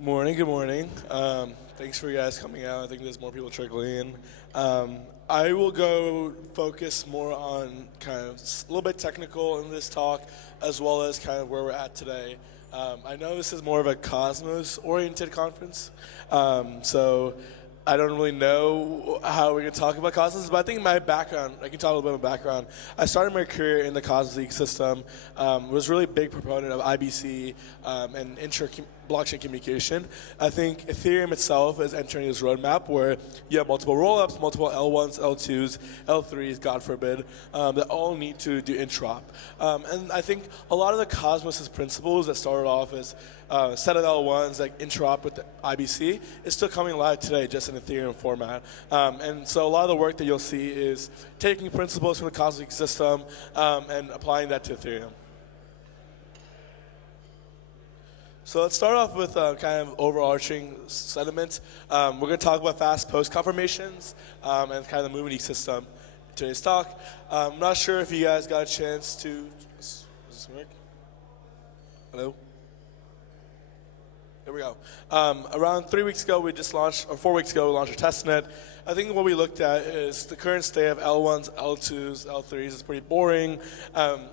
Good morning, good morning. Thanks for you guys coming out. I think there's more people trickling in. I will go focus more on kind of a little bit technical in this talk, as well as kind of where we're at today. I know this is more of a Cosmos-oriented conference, so I don't really know how we're going to talk about Cosmos, but I think my background, I can talk a little bit about my background. I started my career in the Cosmos ecosystem, was a really big proponent of IBC and blockchain communication. I think Ethereum itself is entering this roadmap where you have multiple rollups, multiple L1s, L2s, L3s, God forbid, that all need to do interop. And I think a lot of the Cosmos' principles that started off as set of L1s, like interop with the IBC, is still coming live today, just in Ethereum format. And so a lot of the work that you'll see is taking principles from the Cosmos system and applying that to Ethereum. So let's start off with kind of overarching sentiments. We're going to talk about fast post confirmations and kind of the movement ecosystem in today's talk. I'm not sure if you guys got a chance to. Does this work? Hello? There we go. Around 3 weeks ago, we just launched, or 4 weeks ago, we launched a testnet. I think what we looked at is the current state of L1s, L2s, L3s is pretty boring.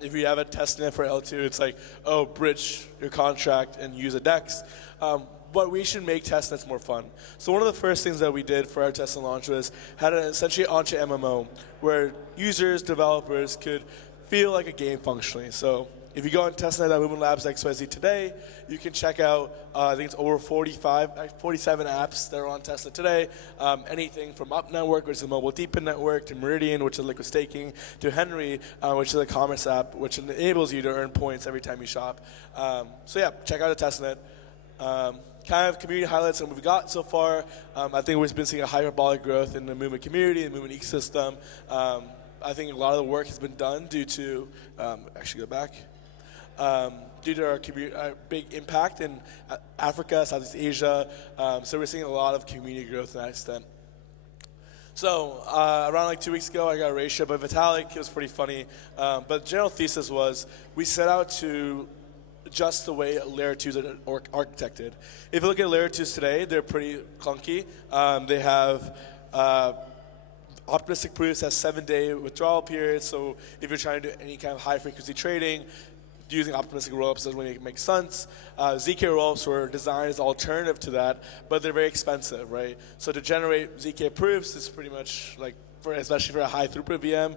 If you have a testnet for L2, it's like, oh, bridge your contract and use a DEX. But we should make testnets more fun. So one of the first things that we did for our testnet launch was had essentially Appchain MMO, where users, developers could feel like a game functionally. So if you go on testnet.movement labs XYZ today, you can check out, I think it's over 47 apps that are on testnet today. Anything from Up Network, which is a mobile deepen network, to Meridian, which is liquid staking, to Henry, which is a commerce app, which enables you to earn points every time you shop. So yeah, check out the testnet. Kind of community highlights that we've got so far. I think we've been seeing a hyperbolic growth in the movement community, the movement ecosystem. I think a lot of the work has been done due to, actually go back. Due to our big impact in Africa, Southeast Asia. So we're seeing a lot of community growth to that extent. So around like 2 weeks ago, I got a ratio by Vitalik. It was pretty funny. But the general thesis was we set out to adjust the way layer 2s are architected. If you look at layer 2s today, they're pretty clunky. They have optimistic proofs has 7-day withdrawal periods. So if you're trying to do any kind of high frequency trading, using optimistic rollups doesn't really make sense. ZK rollups were designed as an alternative to that, but they're very expensive, right? So to generate ZK proofs is pretty much like, especially for a high throughput VM,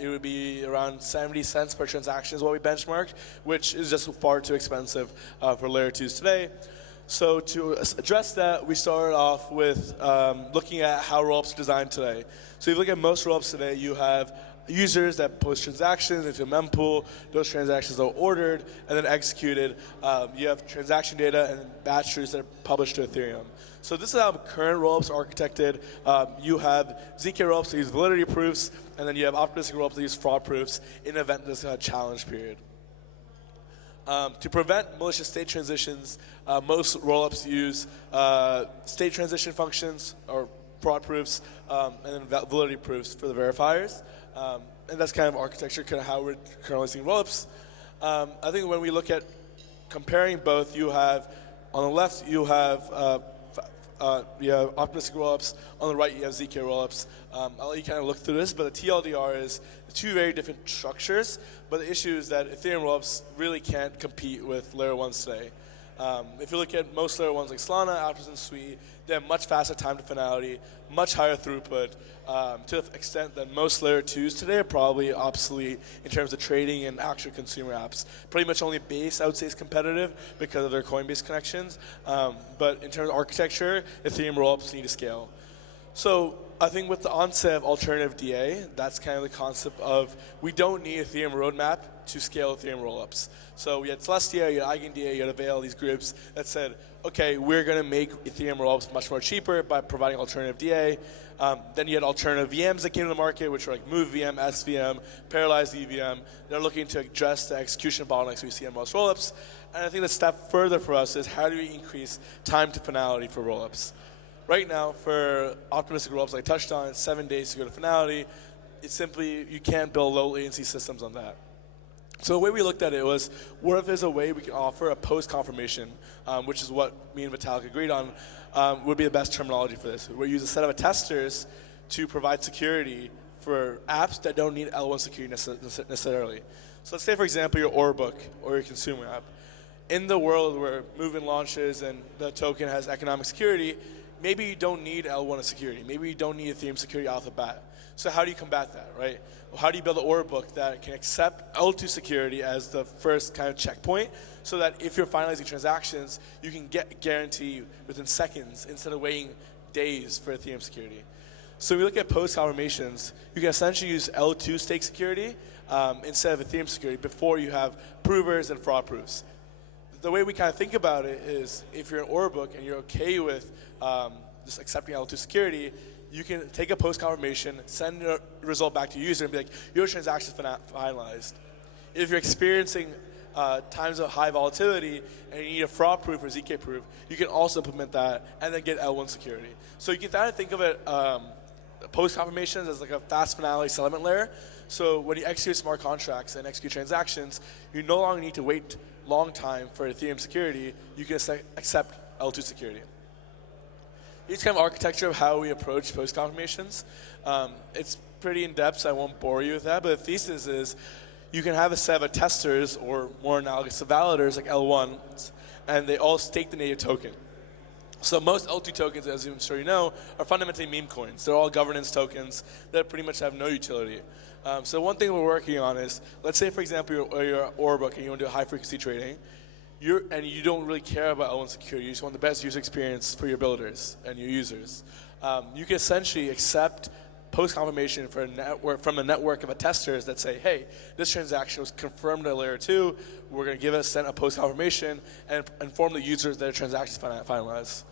it would be around 70 cents per transaction is what we benchmarked, which is just far too expensive for layer 2s today. So to address that, we started off with looking at how rollups are designed today. So if you look at most rollups today, you have users that post transactions into a mempool. Those transactions are ordered and then executed. You have transaction data and batch truths that are published to Ethereum. So this is how current rollups are architected. You have ZK rollups that use validity proofs, and then you have optimistic rollups that use fraud proofs in an event that's a challenge period. To prevent malicious state transitions, most rollups use state transition functions or fraud proofs and then validity proofs for the verifiers. And that's kind of architecture, kind of how we're currently seeing rollups. I think when we look at comparing both, you have on the left you have optimistic rollups. On the right you have ZK rollups. I'll let you kind of look through this, but the TLDR is two very different structures. But the issue is that Ethereum rollups really can't compete with layer 1s today. If you look at most layer 1s like Solana, Appchain, and Sui, they have much faster time to finality, much higher throughput, to the extent that most layer 2s today are probably obsolete in terms of trading and actual consumer apps. Pretty much only Base, I would say, is competitive because of their Coinbase connections. But in terms of architecture, Ethereum rollups need to scale. So I think with the onset of alternative DA, that's kind of the concept of we don't need Ethereum roadmap to scale Ethereum rollups. So we had Celestia, you had EigenDA, you had Avail, these groups that said, okay, we're going to make Ethereum rollups much more cheaper by providing alternative DA. Then you had alternative VMs that came to the market, which were like MoveVM, SVM, Parallelized EVM. They're looking to address the execution bottlenecks we see on most rollups. And I think the step further for us is how do we increase time to finality for rollups? Right now, for optimistic rollups like I touched on, it's 7 days to go to finality. It's simply, you can't build low latency systems on that. So the way we looked at it was, what if there's a way we can offer a post-confirmation, which is what me and Vitalik agreed on, would be the best terminology for this. We use a set of attesters to provide security for apps that don't need L1 security necessarily. So let's say, for example, your order book or your consumer app. In the world where movement launches and the token has economic security, maybe you don't need L1 security. Maybe you don't need Ethereum security off the bat. So how do you combat that, right? Well, how do you build an order book that can accept L2 security as the first kind of checkpoint, so that if you're finalizing transactions, you can get guarantee within seconds instead of waiting days for Ethereum security? So we look at post-confirmations. You can essentially use L2 stake security instead of Ethereum security before you have provers and fraud proofs. The way we kind of think about it is, if you're an order book and you're okay with just accepting L2 security, you can take a post-confirmation, send a result back to your user and be like, your transaction is finalized. If you're experiencing times of high volatility and you need a fraud proof or ZK proof, you can also implement that and then get L1 security. So you can kind of think of it, post-confirmations as like a fast finality settlement layer. So when you execute smart contracts and execute transactions, you no longer need to wait long time for Ethereum security. You can accept L2 security. Each kind of architecture of how we approach post-confirmations, it's pretty in-depth, so I won't bore you with that, but the thesis is you can have a set of testers, or more analogous to validators like L1s, and they all stake the native token. So most L2 tokens, as I'm sure you know, are fundamentally meme coins. They're all governance tokens that pretty much have no utility. So one thing we're working on is, let's say, for example, you're an order book and you want to do high-frequency trading, and you don't really care about L1 security. You just want the best user experience for your builders and your users. You can essentially accept post-confirmation from a network of attesters that say, hey, this transaction was confirmed at layer 2. We're going to send a post-confirmation and inform the users that a transaction is finalized.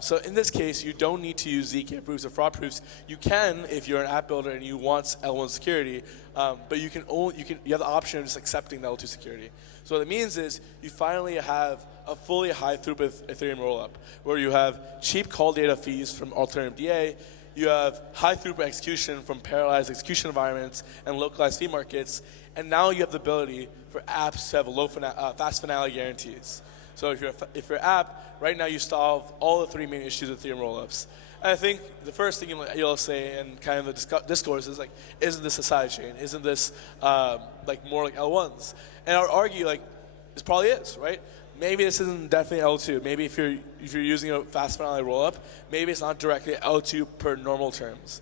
So in this case, you don't need to use ZK proofs or fraud proofs. You can if you're an app builder and you want L1 security, but you have the option of just accepting the L2 security. So what it means is you finally have a fully high throughput Ethereum rollup where you have cheap call data fees from alternative DA, you have high throughput execution from parallelized execution environments and localized fee markets, and now you have the ability for apps to have fast finality guarantees. So if you're an app, right now you solve all the three main issues with Ethereum rollups. And I think the first thing you'll say in kind of the discourse is like, isn't this a side chain? Isn't this like more like L1s? And I would argue like, this probably is, right? Maybe this isn't definitely L2. Maybe if you're using a fast finality rollup, maybe it's not directly L2 per normal terms.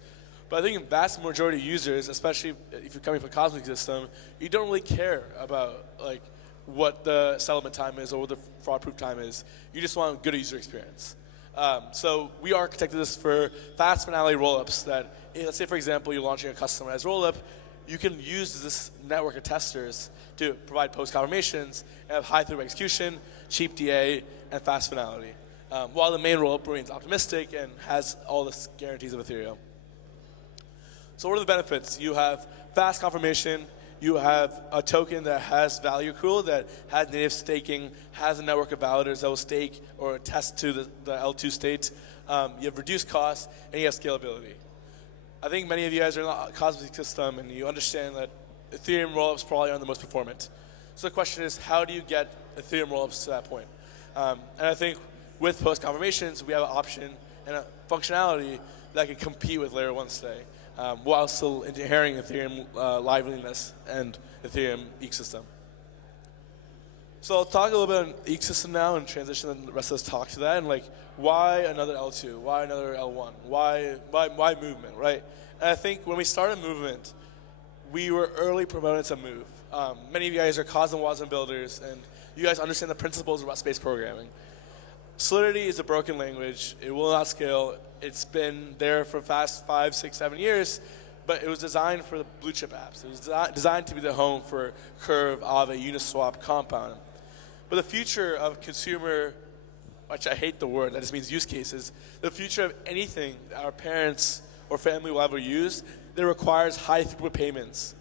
But I think the vast majority of users, especially if you're coming from a Cosmic system, you don't really care about like what the settlement time is or what the fraud proof time is. You just want a good user experience. So we architected this for fast finality rollups that, let's say for example, you're launching a customized rollup, you can use this network of testers to provide post-confirmations and have high throughput execution, cheap DA, and fast finality, while the main rollup remains optimistic and has all the guarantees of Ethereum. So what are the benefits? You have fast confirmation, you have a token that has value accrual, that has native staking, has a network of validators that will stake or attest to the L2 state. You have reduced costs, and you have scalability. I think many of you guys are in the Cosmic system, and you understand that Ethereum rollups probably aren't the most performant. So the question is, how do you get Ethereum rollups to that point? And I think with post-confirmations, we have an option and a functionality that can compete with layer 1 stake, while still inheriting Ethereum liveliness and Ethereum ecosystem. So I'll talk a little bit on ecosystem now and transition the rest of this talk to that, and like, why another L2? Why another L1? Why movement, right? And I think when we started movement, we were early proponents of Move. Many of you guys are Cosm Wasm builders, and you guys understand the principles of space programming. Solidity is a broken language. It will not scale. It's been there for fast 5, 6, 7 years, but it was designed for the blue chip apps. It was designed to be the home for Curve, Aave, Uniswap, Compound. But the future of consumer, which I hate the word, that just means use cases, the future of anything that our parents or family will ever use that requires high throughput payments,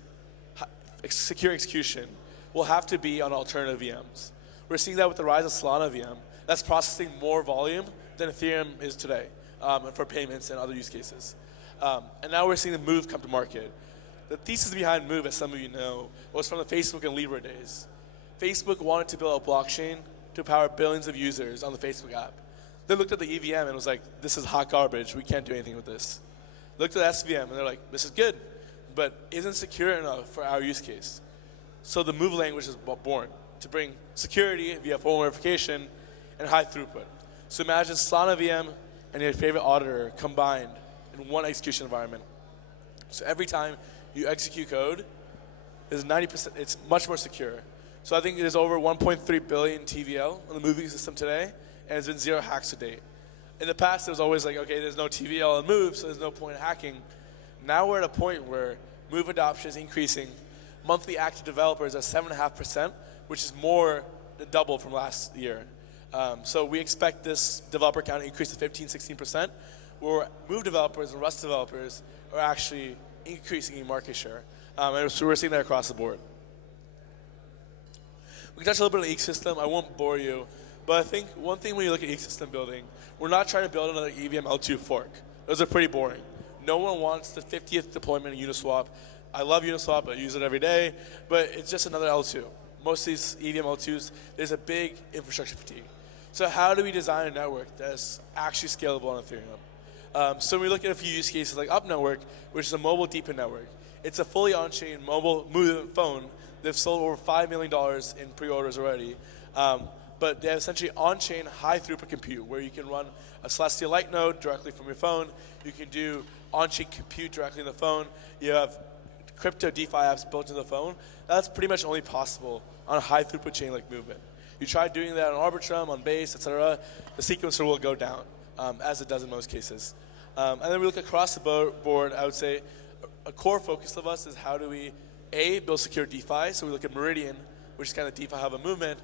secure execution, will have to be on alternative VMs. We're seeing that with the rise of Solana VM. That's processing more volume than Ethereum is today for payments and other use cases. And now we're seeing the Move come to market. The thesis behind Move, as some of you know, was from the Facebook and Libra days. Facebook wanted to build a blockchain to power billions of users on the Facebook app. They looked at the EVM and was like, this is hot garbage, we can't do anything with this. Looked at SVM and they're like, this is good, but isn't secure enough for our use case. So the Move language is born to bring security via full verification and high throughput. So imagine Solana VM and your favorite auditor combined in one execution environment. So every time you execute code, it's 90%, it's much more secure. So I think there's over 1.3 billion TVL on the Move ecosystem today, and there's been 0 hacks to date. In the past, it was always like, okay, there's no TVL on Move, so there's no point in hacking. Now we're at a point where Move adoption is increasing. Monthly active developers are 7.5%, which is more than double from last year. So we expect this developer count to increase to 15, 16%, where Move developers and Rust developers are actually increasing in market share. And so we're seeing that across the board. We can touch a little bit on the ecosystem. I won't bore you, but I think one thing when you look at ecosystem building, we're not trying to build another EVM L2 fork. Those are pretty boring. No one wants the 50th deployment of Uniswap. I love Uniswap, I use it every day, but it's just another L2. Most of these EVM L2s, there's a big infrastructure fatigue. So how do we design a network that's actually scalable on Ethereum? So we look at a few use cases like Up Network, which is a mobile deepen network. It's a fully on-chain mobile movement phone. They've sold over $5 million in pre-orders already. But they have essentially on-chain high throughput compute where you can run a Celestia Light node directly from your phone. You can do on-chain compute directly in the phone. You have crypto DeFi apps built into the phone. That's pretty much only possible on a high throughput chain like Movement. You try doing that on Arbitrum, on Base, etc., the sequencer will go down, as it does in most cases. And then we look across the board, I would say a core focus of us is how do we, A, build secure DeFi. So we look at Meridian, which is kind of DeFi hub of Movement.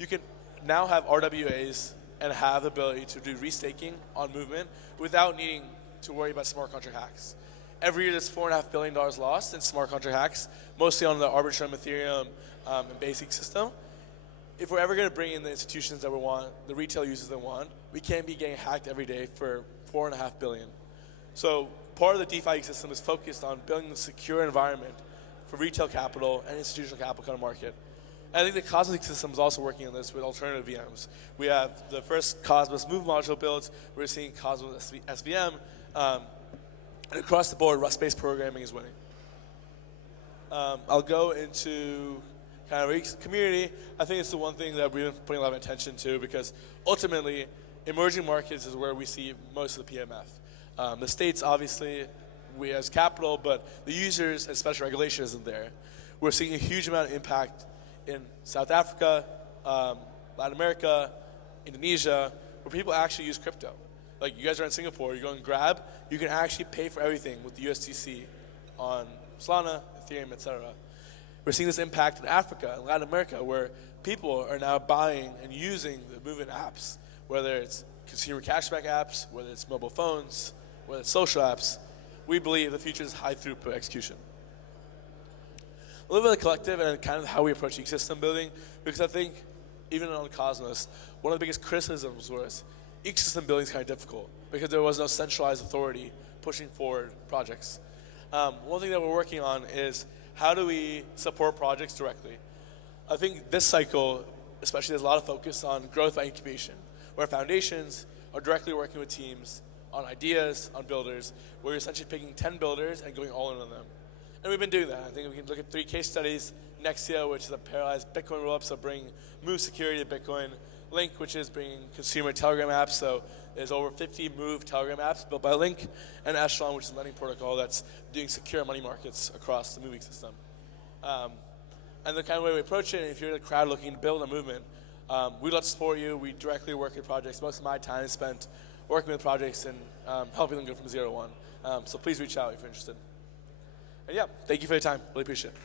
You can now have RWAs and have the ability to do restaking on Movement without needing to worry about smart contract hacks. Every year there's $4.5 billion lost in smart contract hacks, mostly on the Arbitrum, Ethereum, and Basic system. If we're ever going to bring in the institutions that we want, the retail users that we want, we can't be getting hacked every day for $4.5 billion. So part of the DeFi ecosystem is focused on building a secure environment for retail capital and institutional capital kind of market. And I think the Cosmos ecosystem is also working on this with alternative VMs. We have the first Cosmos Move module builds. We're seeing Cosmos SVM. And across the board, Rust-based programming is winning. I'll go into kind of community. I think it's the one thing that we've been putting a lot of attention to because ultimately, emerging markets is where we see most of the PMF. The states, obviously, we as capital, but the users and special regulation isn't there. We're seeing a huge amount of impact in South Africa, Latin America, Indonesia, where people actually use crypto. Like you guys are in Singapore, you're going Grab, you can actually pay for everything with the USDC on Solana, Ethereum, etc. We're seeing this impact in Africa and Latin America where people are now buying and using the Movement apps, whether it's consumer cashback apps, whether it's mobile phones, whether it's social apps. We believe the future is high throughput execution. A little bit of the collective and kind of how we approach ecosystem building, because I think even on Cosmos, one of the biggest criticisms was ecosystem building is kind of difficult because there was no centralized authority pushing forward projects. One thing that we're working on is how do we support projects directly? I think this cycle, especially there's a lot of focus on growth by incubation, where foundations are directly working with teams on ideas, on builders, where you're essentially picking 10 builders and going all in on them. And we've been doing that. I think we can look at 3 case studies. Nexia, which is a parallelized Bitcoin rollup, so bring Move security to Bitcoin. Link, which is bringing consumer Telegram apps, so there's over 50 Move Telegram apps built by Link, and Echelon, which is a lending protocol that's doing secure money markets across the moving system. And the kind of way we approach it, if you're the crowd looking to build a movement, we'd love to support you. We directly work with projects. Most of my time is spent working with projects and helping them go from 0 to 1. So please reach out if you're interested. And yeah, thank you for your time. Really appreciate it.